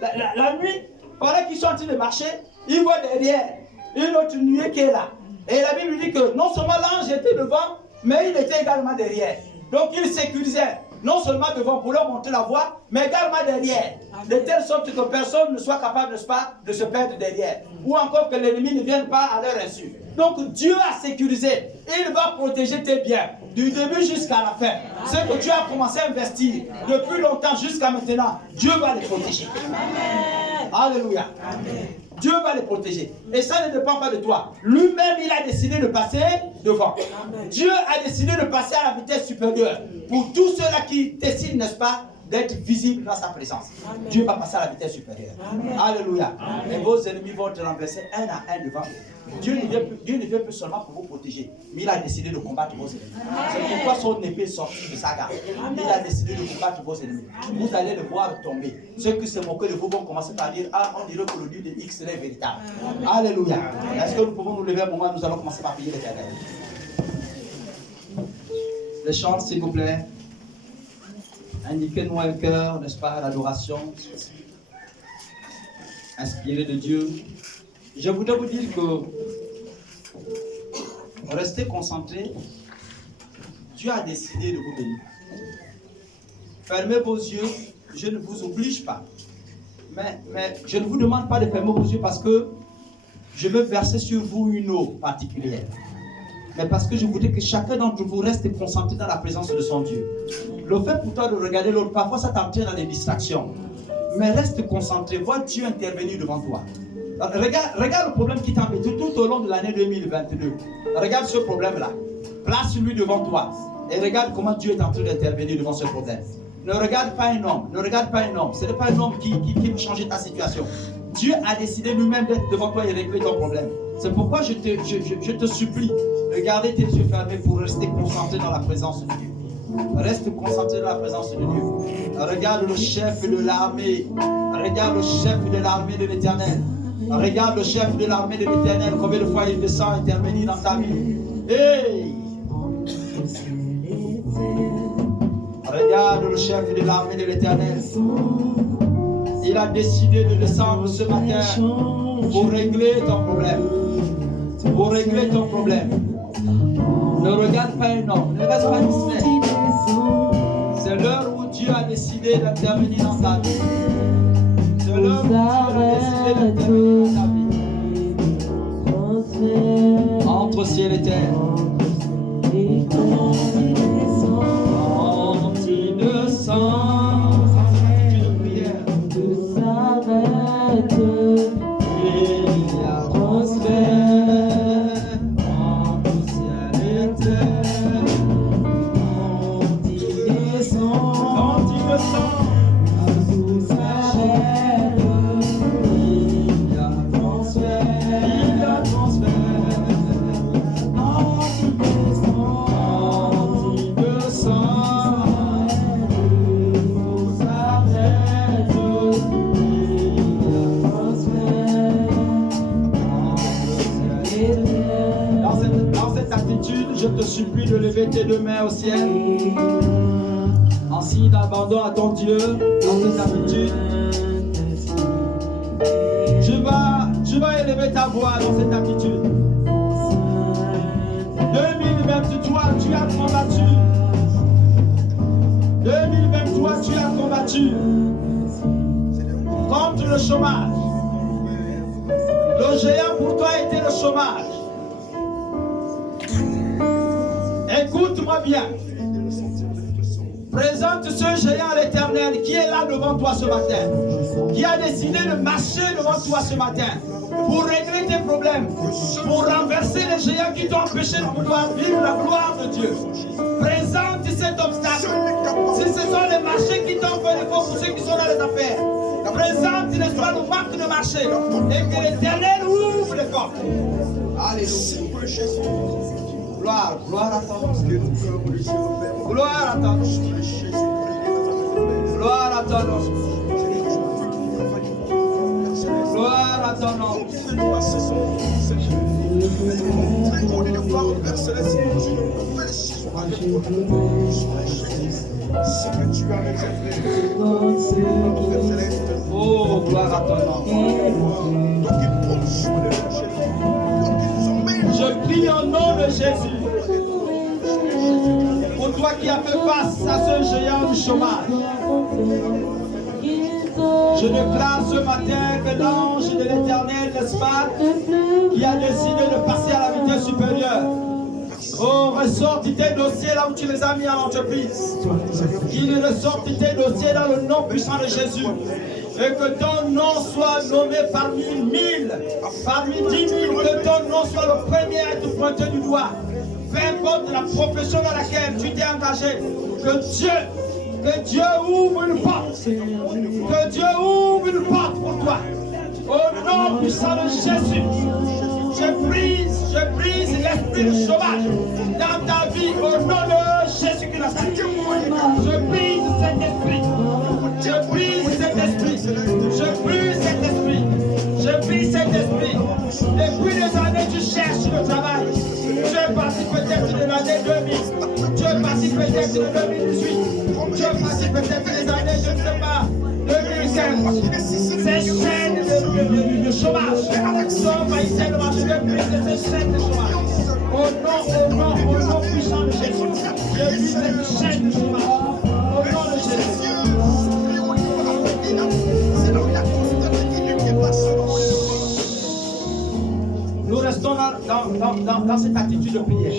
La nuit, pendant qu'ils sont en train de marcher, il voit derrière une autre nuée qui est là. Et la Bible dit que non seulement l'ange était devant, mais il était également derrière. Donc il sécurisait non seulement devant pour leur montrer la voie, mais également derrière. De telle sorte que personne ne soit capable, n'est-ce pas, de se perdre derrière. Ou encore que l'ennemi ne vienne pas à leur insu. Donc Dieu a sécurisé. Il va protéger tes biens du début jusqu'à la fin. Ce que tu as commencé à investir depuis longtemps jusqu'à maintenant, Dieu va les protéger. Amen. Alléluia. Amen. Dieu va les protéger. Et ça ne dépend pas de toi. Lui-même, il a décidé de passer devant. Amen. Dieu a décidé de passer à la vitesse supérieure. Pour tous ceux-là qui décident, n'est-ce pas, d'être visibles dans sa présence. Amen. Dieu va passer à la vitesse supérieure. Amen. Alléluia. Amen. Et vos ennemis vont te renverser un à un devant vous. Dieu ne vient plus seulement pour vous protéger, mais il a décidé de combattre vos ennemis. C'est pourquoi son épée est sortie de sa garde. Il a décidé de combattre vos ennemis. Vous allez le voir tomber. Ceux qui se moquent de vous vont commencer par dire, ah, on dirait que le Dieu de X est véritable. Alléluia. Est-ce que nous pouvons nous lever un moment? Nous allons commencer par prier l'Éternel. Les chants, s'il vous plaît. Indiquez-nous un cœur, n'est-ce pas, l'adoration. Inspiré de Dieu. Je voudrais vous dire que restez concentrés. Dieu a décidé de vous bénir. Fermez vos yeux. Je ne vous oblige pas. Mais je ne vous demande pas de fermer vos yeux parce que je veux verser sur vous une eau particulière. Mais parce que je voudrais que chacun d'entre vous reste concentré dans la présence de son Dieu. Le fait pour toi de regarder l'autre, parfois ça t'entraîne dans des distractions. Mais reste concentré, vois Dieu intervenir devant toi. Regarde le problème qui t'embête tout au long de l'année 2022. Regarde ce problème-là. Place-lui devant toi. Et regarde comment Dieu est en train d'intervenir devant ce problème. Ne regarde pas un homme. Ne regarde pas un homme. Ce n'est pas un homme qui peut changer ta situation. Dieu a décidé lui-même d'être devant toi et régler ton problème. C'est pourquoi je te supplie de garder tes yeux fermés pour rester concentré dans la présence de Dieu. Reste concentré dans la présence de Dieu. Regarde le chef de l'armée. Regarde le chef de l'armée de l'Éternel. Regarde le chef de l'armée de l'Éternel. Combien de fois il descend intervenir dans ta vie. Hey! Regarde le chef de l'armée de l'Éternel. Il a décidé de descendre ce matin pour régler ton problème. Pour régler ton problème. Ne regarde pas un homme. Ne reste pas distrait. C'est l'heure où Dieu a décidé d'intervenir dans ta vie. C'est l'heure où Dieu a décidé d'intervenir dans ta vie. Entre ciel et terre. Quand il descend, c'est une prière. Il y a transfert entre ciel et terre. Quand il descend, sous sa chair, il y a transfert, il y a transfert. Quand il descend, vous arrête, il y a transfert. Dans cette attitude, je te supplie de lever tes deux mains au ciel. En signe d'abandon à ton Dieu, dans cette attitude, tu vas élever ta voix dans cette attitude. 2023, tu as combattu. 2023, tu as combattu contre le chômage. Le géant pour toi était le chômage. Écoute-moi bien. Présente ce géant à l'Éternel qui est là devant toi ce matin, qui a décidé de marcher devant toi ce matin pour régler tes problèmes, pour renverser les géants qui t'ont empêché de pouvoir vivre la gloire de Dieu. Présente cet obstacle. Si ce sont les marchés qui t'ont fait défaut pour ceux qui sont dans les affaires, présente, n'est-ce pas, le manque de marché et que l'Éternel ouvre les portes. Alléluia. Gloire, gloire à ton nom. Gloire à ton nom. Gloire à ton nom. Gloire à ton nom. Oh, gloire à ton nom. Je prie en nom de Jésus pour toi qui as fait face à ce géant du chômage. Je déclare ce matin que l'ange de l'Éternel, n'est-ce pas, qui a décidé de passer à la vitesse supérieure, oh, ressorte tes dossiers là où tu les as mis en entreprise. Qu'il ressorte tes dossiers dans le nom puissant de Jésus. Et que ton nom soit nommé parmi 1000, parmi 10 000, que ton nom soit le premier à être pointé du doigt. Peu importe la profession dans laquelle tu t'es engagé, que Dieu ouvre une porte. Que Dieu ouvre une porte pour toi. Au nom puissant de Jésus, je brise l'esprit de chômage dans ta vie au nom de Jésus-Christ. Je brise cet esprit. Je brise cet esprit. Je brise cet esprit. Je brise cet esprit. Depuis des années, tu cherches le travail. Tu es parti peut-être de l'année 2000. Tu es parti peut-être de 2018. Tu es parti peut-être des années, je ne sais pas, 2015. Ces chaînes de chômage sont faillites de marcher. Je brise ces chaînes de chômage. Au nom puissant de Jésus. Je brise cette chaîne de chômage. Au nom de Jésus. Nous restons dans cette attitude de prière.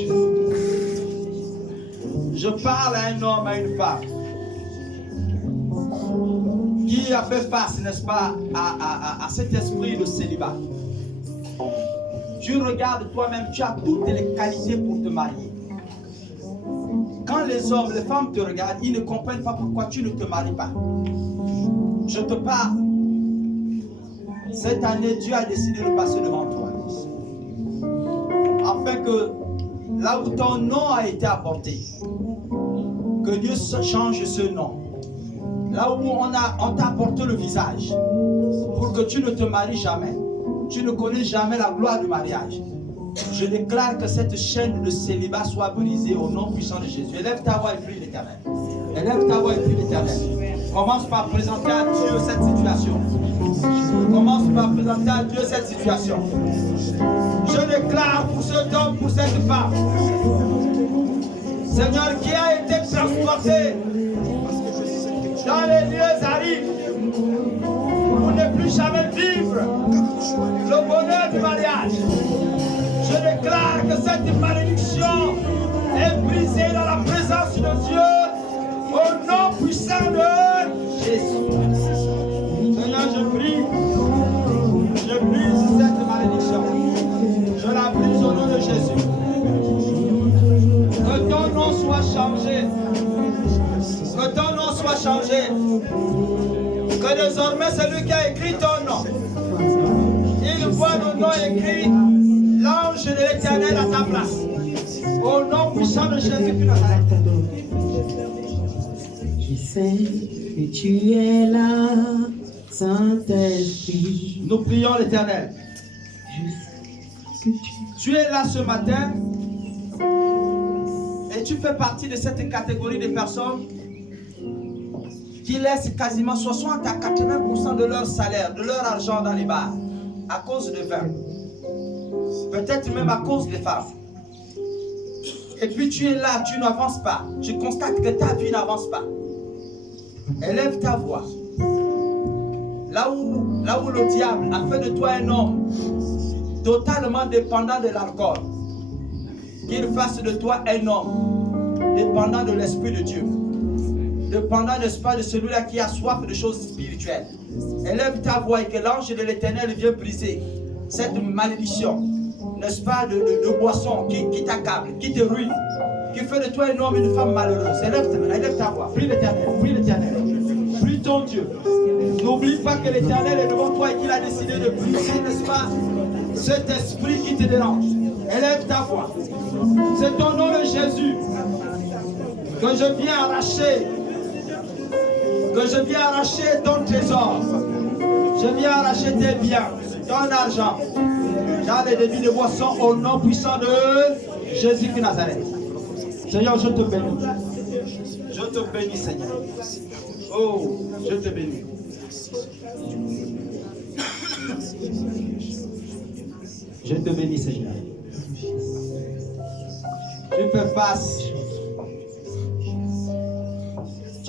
Je parle à un homme, à une femme qui a fait face, n'est-ce pas, à cet esprit de célibat. Tu regardes toi-même, tu as toutes les qualités pour te marier. Quand les hommes, les femmes te regardent, ils ne comprennent pas pourquoi tu ne te maries pas. Je te parle. Cette année, Dieu a décidé de passer devant toi. Afin que là où ton nom a été apporté, que Dieu change ce nom. Là où on t'a apporté le visage, pour que tu ne te maries jamais. Tu ne connais jamais la gloire du mariage. Je déclare que cette chaîne de célibat soit brisée au nom puissant de Jésus. Élève ta voix et prie l'Éternel. Élève ta voix et prie l'Éternel. Commence par présenter à Dieu cette situation. Commence par présenter à Dieu cette situation. Je déclare pour cet homme, pour cette femme, Seigneur, qui a été transporté dans les lieux arides pour ne plus jamais vivre le bonheur du mariage. Je déclare que cette malédiction est brisée dans la présence de Dieu au nom puissant de Jésus. Seigneur, je brise cette malédiction. Je la brise au nom de Jésus. Que ton nom soit changé. Que ton nom soit changé. Que désormais celui qui a écrit ton nom, il voit le nom écrit, l'ange de l'Éternel à ta place. Au nom puissant de Jésus de Nazareth. Je sais que tu es là, Saint-Esprit. Nous prions l'Éternel. Tu es là ce matin et tu fais partie de cette catégorie de personnes qui laissent quasiment 60 à 80% de leur salaire, de leur argent dans les bars à cause de vin. Peut-être même à cause des femmes. Et puis tu es là, tu n'avances pas. Je constate que ta vie n'avance pas. Élève ta voix. Là où le diable a fait de toi un homme totalement dépendant de l'alcool, qu'il fasse de toi un homme dépendant de l'Esprit de Dieu. dépendant, n'est-ce pas, de celui-là qui a soif de choses spirituelles. Élève ta voix et que l'ange de l'Éternel vienne briser cette malédiction, n'est-ce pas, de boisson qui t'accable, qui te ruine, qui fait de toi un homme et une femme malheureuse. Élève ta voix, prie l'Éternel, prie ton Dieu. N'oublie pas que l'Éternel est devant toi et qu'il a décidé de briser, n'est-ce pas, cet esprit qui te dérange. Élève ta voix. C'est au nom de Jésus que je viens arracher ton trésor. Je viens arracher tes biens, ton argent, dans les débits de boisson au nom puissant de Jésus de Nazareth. Seigneur, je te bénis. Je te bénis, Seigneur. Oh, je te bénis. Je te bénis, Seigneur. Tu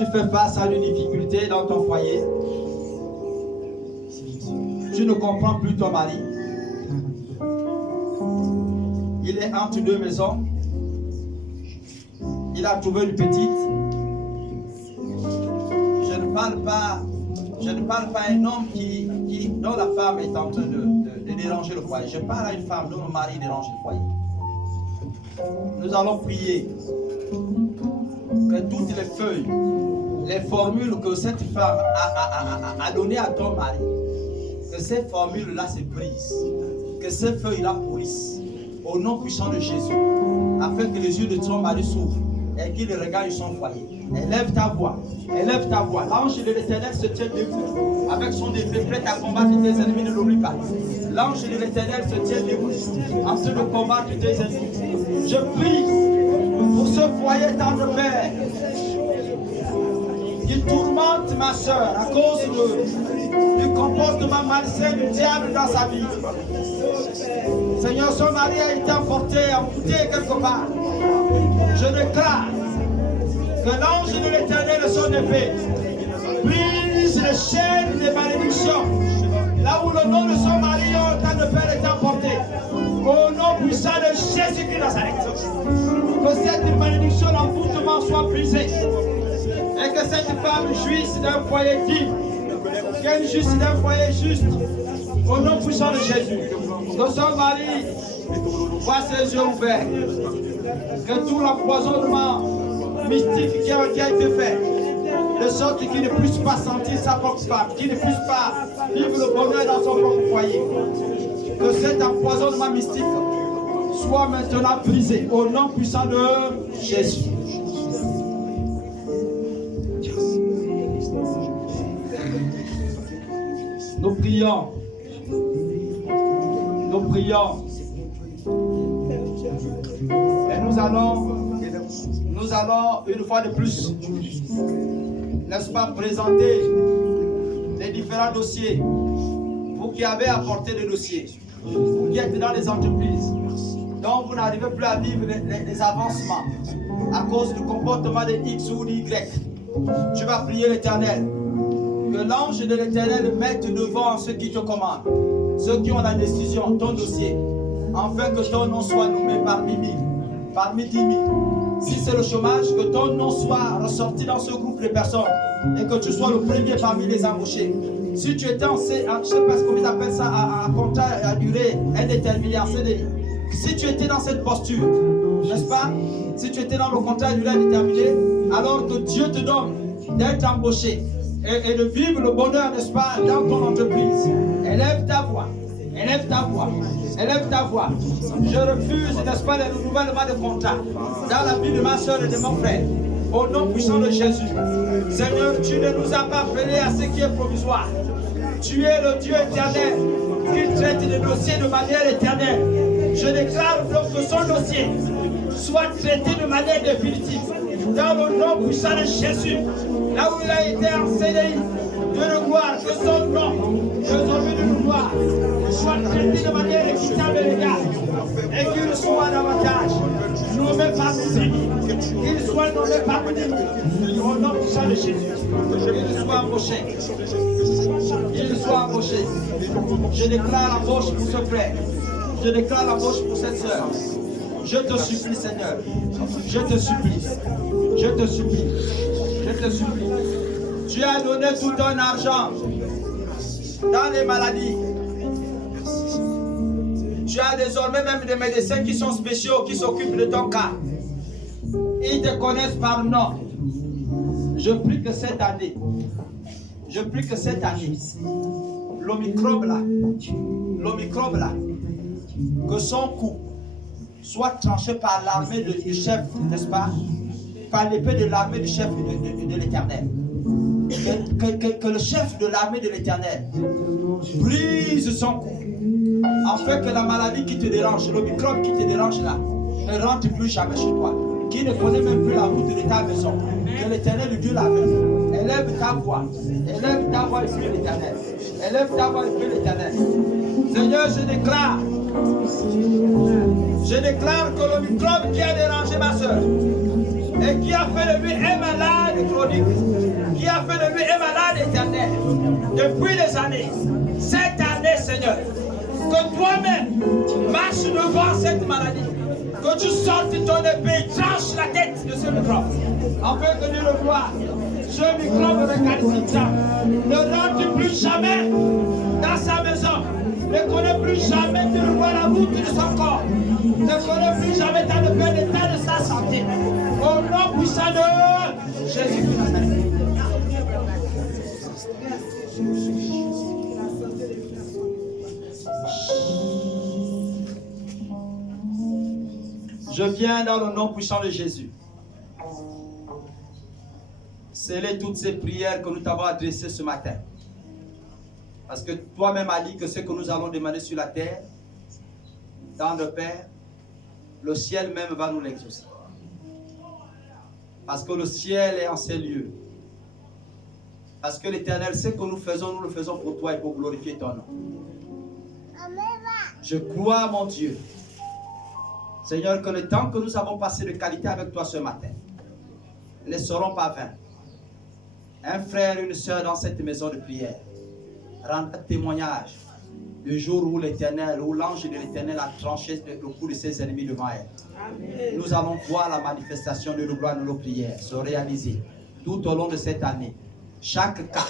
fais face à une difficulté dans ton foyer. Tu ne comprends plus ton mari. Il est entre deux maisons. Il a trouvé une petite. Je ne parle pas à un homme dont la femme est en train de déranger le foyer. Je parle à une femme dont le mari dérange le foyer. Nous allons prier que toutes les feuilles, les formules que cette femme a données à ton mari, que ces formules-là se brisent, que ces feuilles-là pourrissent, au nom puissant de Jésus, afin que les yeux de ton mari s'ouvrent et qu'il regagne son foyer. Élève ta voix, élève ta voix. L'ange de l'Éternel se tient debout avec son épée prête à combattre tes ennemis, ne l'oublie pas. L'ange de l'Éternel se tient debout en train de combattre tes ennemis. Je prie pour ce foyer tendre Père qui tourmente ma soeur à cause du comportement malsain du diable dans sa vie. Seigneur, son mari a été emporté quelque part. Je déclare que l'ange de l'Éternel de son épée brise les chaînes des malédictions. Là où le nom de son mari en temps de père est emporté. Au nom puissant de Jésus-Christ de Nazareth. Que cette malédiction d'envoûtement soit brisée. Et que cette femme jouisse d'un foyer digne. Qu'elle jouisse d'un foyer juste. Au nom puissant de Jésus. Que son mari voit ses yeux ouverts. Que tout l'empoisonnement mystique qui a été fait, de sorte qu'il ne puisse pas sentir sa propre femme, qu'il ne puisse pas vivre le bonheur dans son propre foyer. Que cet empoisonnement mystique soit maintenant brisé au nom puissant de Jésus. Nous prions. Nous prions. Et nous allons une fois de plus, n'est-ce pas, présenter les différents dossiers. Vous qui avez apporté des dossiers, vous qui êtes dans les entreprises, dont vous n'arrivez plus à vivre les avancements à cause du comportement de X ou de Y. Tu vas prier l'Éternel. Que l'ange de l'Éternel mette devant ceux qui te commandent, ceux qui ont la décision, ton dossier, afin que ton nom soit nommé parmi 1000, parmi 10 000. Si c'est le chômage, que ton nom soit ressorti dans ce groupe de personnes et que tu sois le premier parmi les embauchés. Si tu étais en je ne sais pas ce qu'on appelle ça, un contrat à durée indéterminée, en CDI. Si tu étais dans cette posture, n'est-ce pas? Si tu étais dans le contrat à durée indéterminée, alors que Dieu te donne d'être embauché et de vivre le bonheur, n'est-ce pas, dans ton entreprise. Élève ta voix. Élève ta voix, élève ta voix. Je refuse, n'est-ce pas, le renouvellement de contrat dans la vie de ma soeur et de mon frère. Au nom puissant de Jésus. Seigneur, tu ne nous as pas appelés à ce qui est provisoire. Tu es le Dieu éternel qui traite les dossiers de manière éternelle. Je déclare donc que son dossier soit traité de manière définitive. Dans le nom puissant de Jésus. Là où il a été en CDI, Dieu de gloire, que son nom, désormais de gloire, soit traité de manière équitable et légale, et qu'il soit davantage nommé parmi nous, qu'il soit nommé parmi nous, au nom puissant de Jésus, qu'il soit embauché, qu'il soit embauché. Je déclare l'embauche pour ce frère, je déclare l'embauche pour cette soeur. Je te supplie, Seigneur, je te supplie, je te supplie. Je Je te supplie. Tu as donné tout ton argent dans les maladies. Tu as désormais même des médecins qui sont spéciaux, qui s'occupent de ton cas. Ils te connaissent par nom. Je prie que cette année, l'omicrobe là, que son cou soit tranché par l'armée du chef, n'est-ce pas? Par l'épée de l'armée du chef de l'Éternel. Que le chef de l'armée de l'Éternel brise son cou, afin que la maladie qui te dérange, le microbe qui te dérange là, ne rentre plus jamais chez toi, qui ne connaît même plus la route de ta maison. Que l'Éternel Dieu l'aveugle. Élève ta voix et prie l'Éternel. Élève ta voix et prie l'Éternel. Seigneur, je déclare que le microbe qui a dérangé ma soeur et qui a fait de lui un malade chronique, qui a fait de lui un malade éternel depuis des années, cette année, Seigneur, que toi-même marches devant cette maladie, que tu sortes ton épée, tranche la tête de ce microbe, afin que Dieu le voie. Ce microbe récalcitrant ne rentre plus jamais dans sa maison, ne connaît plus jamais de revoir la route de son corps, ne connaît plus jamais l'état de sa santé. Au nom puissant de Jésus-Christ de Nazareth. Je viens dans le nom puissant de Jésus. Sceller toutes ces prières que nous t'avons adressées ce matin. Parce que toi-même as dit que ce que nous allons demander sur la terre, dans le Père, le ciel même va nous l'exaucer. Parce que le ciel est en ces lieux. Parce que l'Éternel, ce que nous le faisons pour toi et pour glorifier ton nom. Je crois, mon Dieu, Seigneur, que le temps que nous avons passé de qualité avec toi ce matin ne seront pas vains. Un frère et une soeur dans cette maison de prière rendra témoignage du jour où l'Éternel, où l'ange de l'Éternel a tranché le cou de ses ennemis devant elle. Amen. Nous allons voir la manifestation de nos gloires de nos prières se réaliser tout au long de cette année. Chaque cas,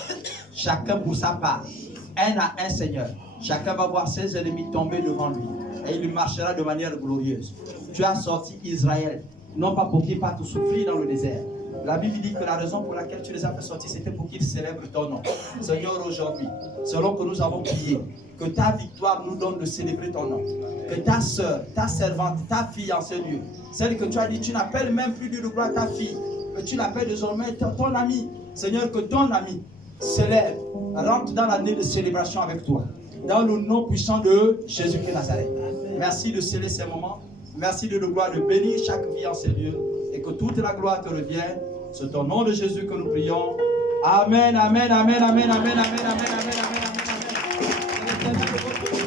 chacun pour sa part, un à un, Seigneur. Chacun va voir ses ennemis tomber devant lui et il marchera de manière glorieuse. Tu as sorti Israël, non pas pour qu'il parte souffrir dans le désert. La Bible dit que la raison pour laquelle tu les as fait sortir, c'était pour qu'ils célèbrent ton nom. Seigneur, aujourd'hui, selon que nous avons prié, que ta victoire nous donne de célébrer ton nom. Que ta soeur, ta servante, ta fille en ce lieu, celle que tu as dit, tu n'appelles même plus Dieu de gloire ta fille, que tu l'appelles désormais ton ami. Seigneur, que ton ami s'élève, rentre dans l'année de célébration avec toi. Dans le nom puissant de Jésus-Christ de Nazareth. Merci de sceller ces moments. Merci de gloire de bénir chaque vie en ces lieux. Et que toute la gloire te revienne. C'est au nom de Jésus que nous prions. Amen, amen, amen, amen, amen, amen, amen, amen, amen, amen, amen.